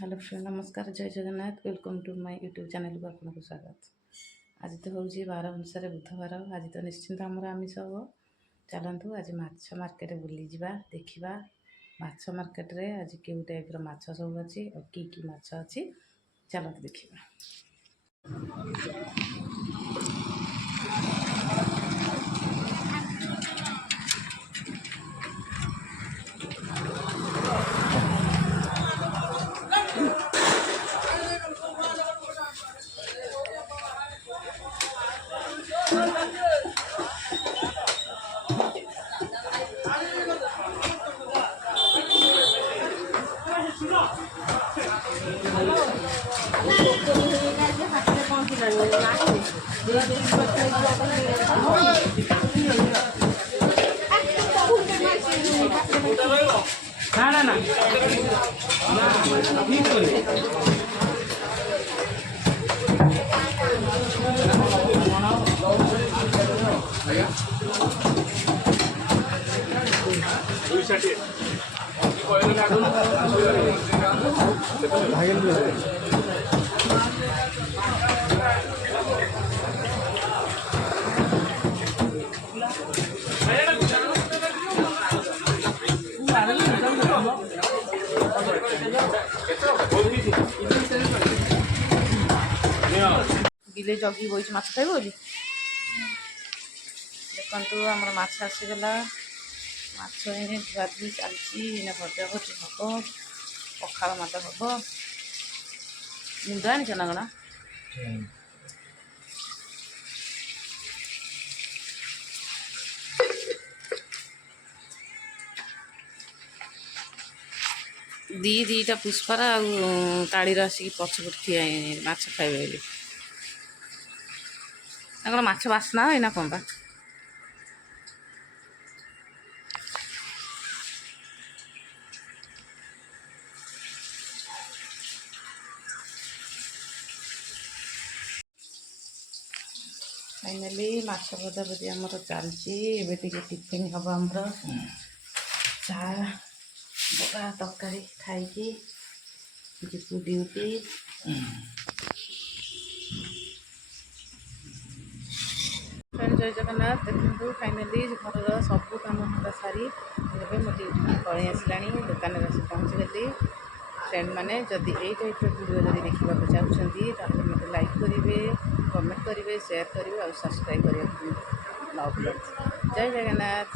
Hello friend नमस्कार Jai Jagannath welcome to my YouTube channel को आपको स्वागत। आज तो हूँ बार अनुसार बुधवार आज तो निश्चिंत आमर आमिष हम। चलतु आज माछ मार्केट बुली जा देखा माछ मार्केट रे आज क्यों टाइप माछ सब अच्छी और कि माछ अच्छी चलते देखा। ना ना ना गिले जगी बही माछ खाइब बोली देखु आम माछ आसीगला माछ धुआ धुई चलती भजा भजी हम पखाड़ मत हम निंदा आनी ना कण दीटा पुष्पार आड़ीर आसिक पछपट ठिया माछ खाइबे बोली माछ बासना है ना कौन बा फाइनाली माछ भजा भजी आम चलती टिफिन हम आम चा बड़ा तरकारी खाई जीपू ड्यूटी फ्रेंड जय जगन्नाथ देखो फाइनाली घर सब कम धंदा सारी मो ड्यूटी पलि आसला दुकान आसी पहुँचीगली। फ्रेंड मैंने जदि यही टाइप वीडियो जब देखा चाहते तो मतलब लाइक करेंगे कमेंट करेंगे शेयर करेंगे और सब्सक्राइब करने न भूलते। जय जगन्नाथ।